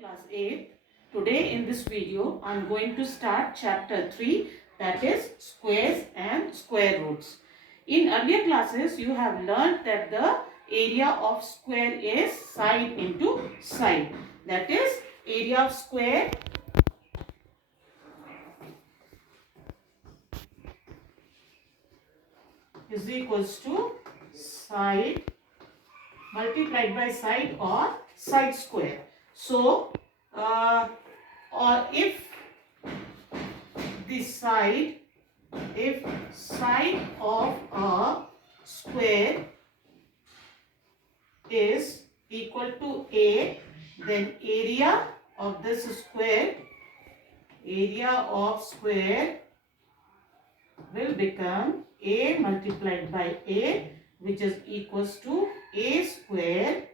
Class 8. Today in this video I am going to start chapter 3, that is squares and square roots. In earlier classes you have learnt that the area of square is side into side. That is area of square is equals to side multiplied by side or side square. So or if the side of a square is equal to A, then area of square will become A multiplied by A, which is equals to A square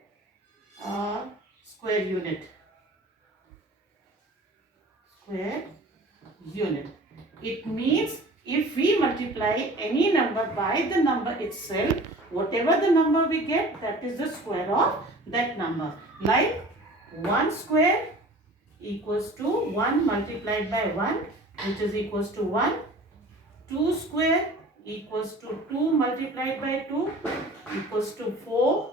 square unit. It means if we multiply any number by the number itself, whatever the number we get, that is the square of that number. Like 1 square equals to 1 multiplied by 1, which is equals to 1. 2 square equals to 2 multiplied by 2, equals to 4.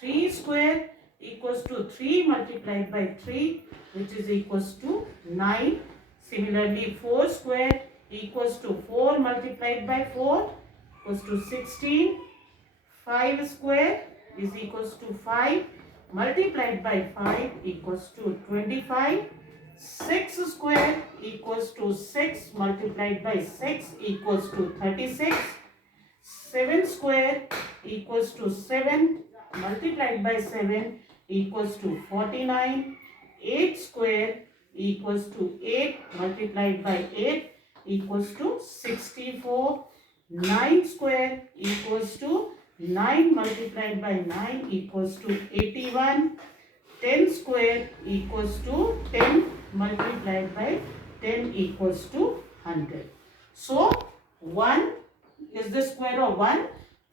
3 square equals to 3 multiplied by 3, which is equals to 9. Similarly, 4 square equals to 4 multiplied by 4 equals to 16. 5 square is equals to 5 multiplied by 5 equals to 25. 6 square equals to 6 multiplied by 6 equals to 36. 7 square equals to 7 multiplied by 7 equals to 49. 8 square equals to 8 multiplied by 8 equals to 64. 9 square equals to 9 multiplied by 9 equals to 81. 10 square equals to 10 multiplied by 10 equals to 100. So 1 is the square of 1,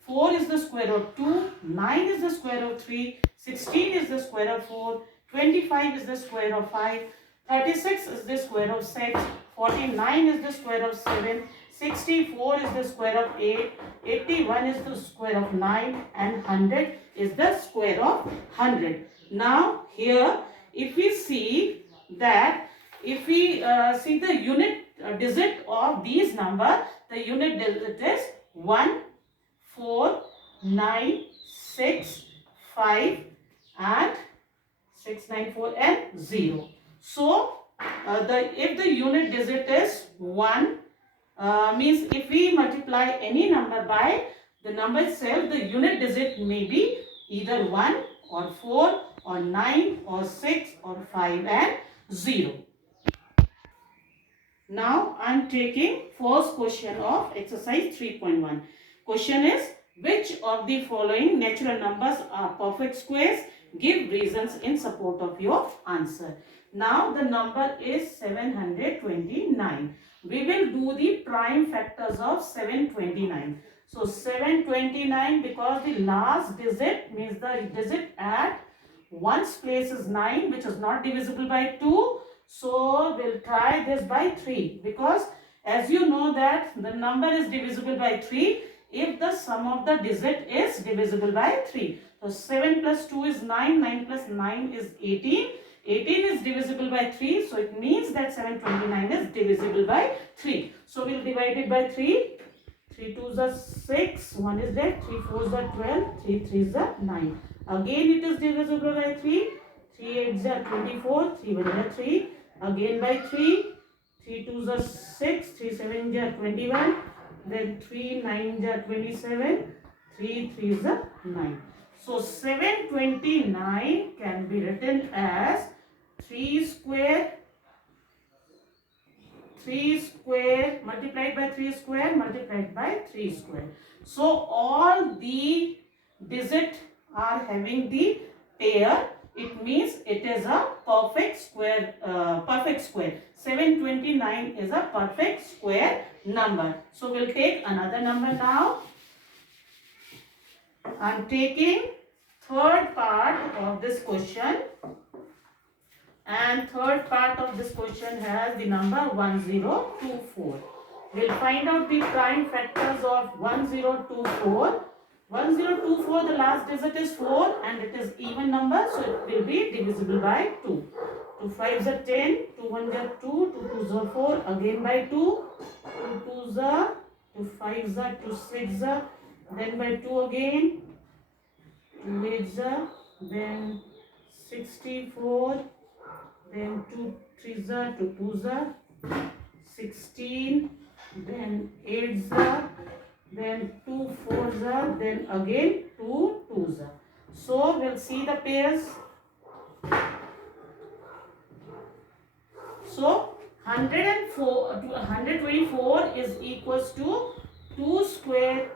4 is the square of 2, 9 is the square of 3, 16 is the square of 4, 25 is the square of 5, 36 is the square of 6, 49 is the square of 7, 64 is the square of 8, 81 is the square of 9, and 100 is the square of 100. Now here if we see that, if we see the unit digit of these number, the unit digit is 1, 4, 9, 6, 5 and 6, 9, 4 and 0. So if the unit digit is 1, means if we multiply any number by the number itself, the unit digit may be either 1 or 4 or 9 or 6 or 5 and 0. Now I am taking first question of exercise 3.1. Question is, which of the following natural numbers are perfect squares? Give reasons in support of your answer. Now the number is 729. We will do the prime factors of 729. So 729, because the last digit means the digit at ones place is 9, which is not divisible by 2. So we'll try this by 3, because as you know that the number is divisible by 3 if the sum of the digit is divisible by 3. So 7 plus 2 is 9, 9 plus 9 is 18. 18 is divisible by 3, so it means that 729 is divisible by 3. So we'll divide it by 3. 3 2s are 6, 1 is left, 3 4s are 12, 3 3s are 9. Again it is divisible by 3. 3 8s are 24, 3 1 are 3. Again by 3. 3 2s are 6, 3 7s are 21. Then 3 9s are 27. 3 3s are 9. So 729 can be written as 3 square multiplied by 3 square multiplied by 3 square. So all the digits are having the pair. It means it is a perfect square. 729 is a perfect square number. So we'll take another number now. I'm taking third part of this question. And third part of this question has the number 1024. We'll find out the prime factors of 1024. 1024, the last digit is 4 and it is even number, so it will be divisible by 2. 2 5s are 10, 2 1s are 2, 2 2s are 4, again by 2, 2 2s are, 2 5s are, 2 6s are, then by 2 again, 2 8s are, then 64, then 2 3s are, 2 2s are, 16, then 8s are, then 2 4s are, then again 2 2s are. So we'll see the pairs. So 124 is equals to 2 square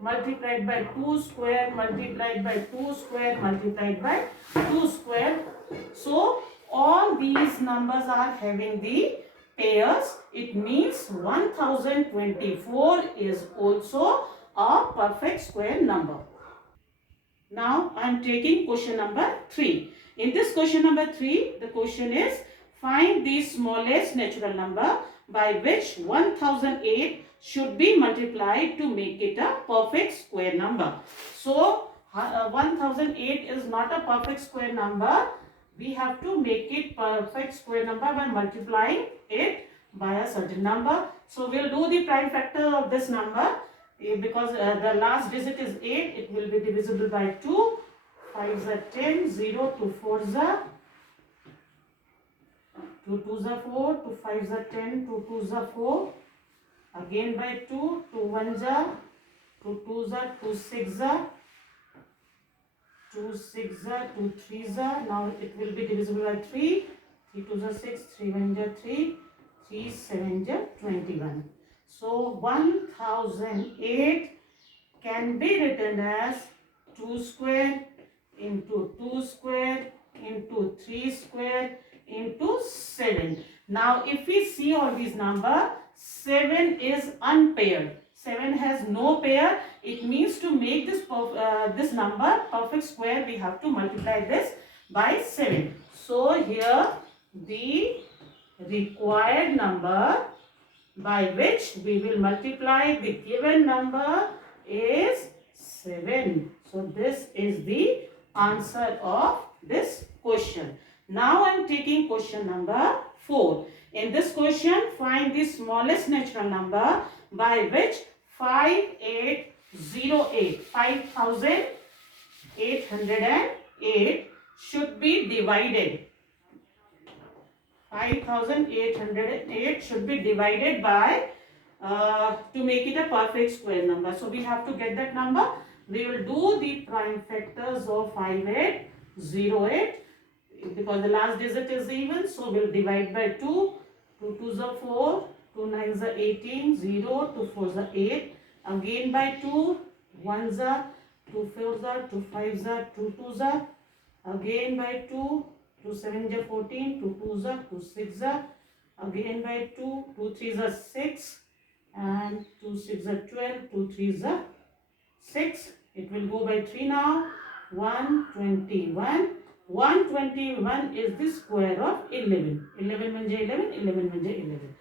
multiplied by 2 square multiplied by 2 square multiplied by 2 square. So all these numbers are having the pairs. It means 1024 is also a perfect square number. Now I am taking question number 3. In this question number 3, the question is find the smallest natural number by which 1008 should be multiplied to make it a perfect square number. So 1008 is not a perfect square number. We have to make it perfect square number by multiplying it by a certain number. So we'll do the prime factor of this number. Because the last digit is 8, it will be divisible by 2. 5s are 10, 0, 2 4s are, 2 2s are 4, 2 5s are 10, 2 2s are 4, again by 2, 2 1s are, 2 2s are, 2 6s are, 2 6s are, 2 3s are. Now it will be divisible by 3, 3 2s are 6, 3 1s are 3, 3 7s are 21. So 1008 can be written as 2 square into 2 square into 3 square into 7. Now if we see all these numbers, 7 is unpaired. 7 has no pair. It means to make this number perfect square, we have to multiply this by 7. So here the required number by which we will multiply the given number is 7. So this is the answer of this question. Now I am taking question number 4. In this question, find the smallest natural number by which 5808 should be divided. 5808 should be divided by to make it a perfect square number. So we have to get that number. We will do the prime factors of 5808 because the last digit is even. So we'll divide by 2. 2 2s are 4, 2 9s are 18, 0, 2 4s are 8. Again by 2, 1s are, 2 4s are, 2 5s are, 2 2s are. Again by 2, 2 7s are 14, 2 2s are, 2 6s are. Again by 2, 2 3s are 6 and 2 6s are 12, 2 3s are 6. It will go by 3 now. 121. 121 is the square of 11. 11 manje 11, 11 manje 11.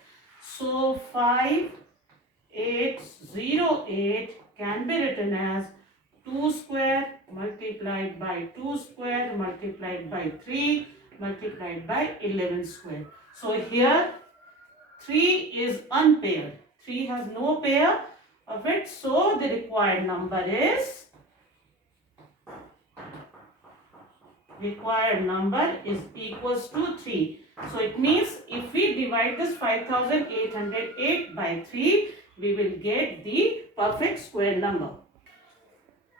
So 5808 can be written as 2 square multiplied by 2 square multiplied by 3 multiplied by 11 square. So here 3 is unpaired. 3 has no pair of it. So the required number is equals to 3. So it means if we divide this 5808 by 3, we will get the perfect square number.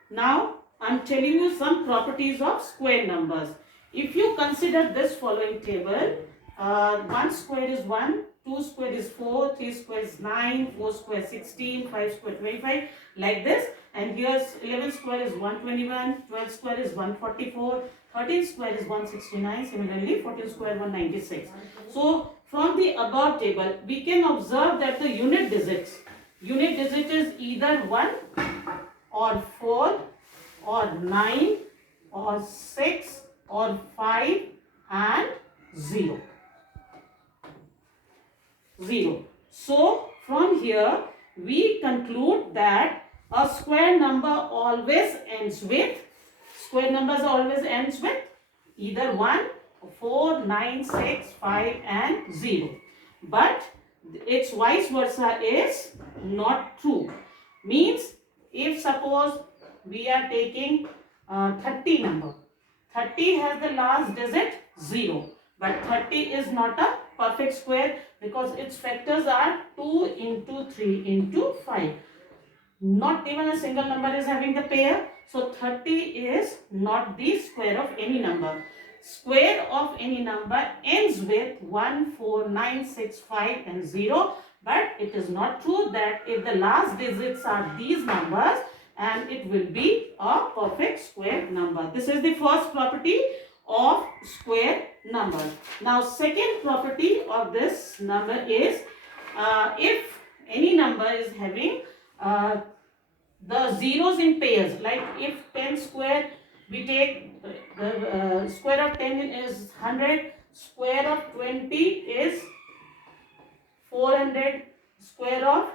Now I am telling you some properties of square numbers. If you consider this following table, 1 square is 1, 2 square is 4, 3 square is 9, 4 square 16, 5 square 25, like this. And here 11 square is 121, 12 square is 144, 13 square is 169, similarly 14 square 196. So from the above table, we can observe that the unit digit is either 1 or 4 or 9 or 6 or 5 and 0. 0. So from here we conclude that a square number always ends with, square numbers always ends with either 1, 4, 9, 6, 5 and 0. But its vice versa is not true. Means if suppose we are taking 30 number, 30 has the last digit 0, but 30 is not a perfect square because its factors are 2 into 3 into 5. Not even a single number is having the pair. So 30 is not the square of any number. Square of any number ends with 1, 4, 9, 6, 5 and 0. But it is not true that if the last digits are these numbers, and it will be a perfect square number. This is the first property of square number. Now second property of this number is if any number is having the zeros in pairs, like if 10 square, we take the square of 10 is 100, square of 20 is 400, square of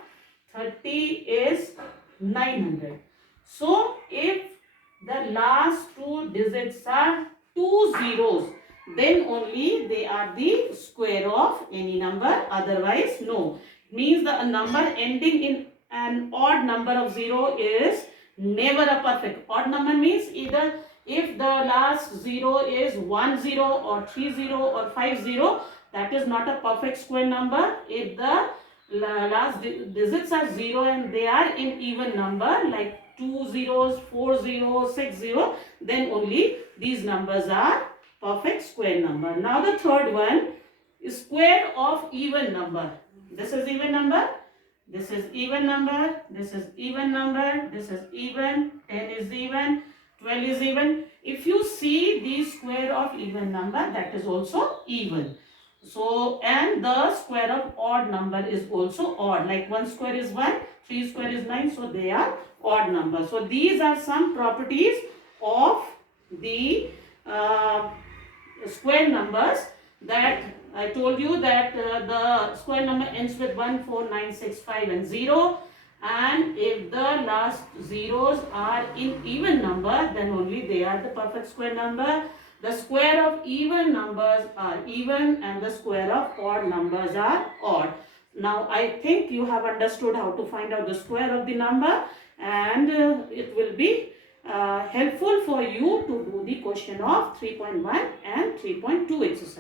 30 is 900. So if the last two digits are two zeros, then only they are the square of any number, otherwise no. Means the number ending in an odd number of 0 is never a perfect. Odd number means either if the last 0 is 10 or 30 or 50, that is not a perfect square number. If the last digits are 0 and they are in even number like 2 zeros, 4 zeros, 6 0, then only these numbers are perfect square number. Now the third one is square of even number. This is even number, this is even number, this is even number, this is even, 10 is even, 12 is even. If you see the square of even number, that is also even. So, and the square of odd number is also odd. Like 1 square is 1, 3 square is 9. So, they are odd numbers. So, these are some properties of the square numbers that I told you that the square number ends with 1, 4, 9, 6, 5 and 0. And if the last zeros are in even number, then only they are the perfect square number. The square of even numbers are even and the square of odd numbers are odd. Now I think you have understood how to find out the square of the number, and it will be helpful for you to do the question of 3.1 and 3.2 exercise.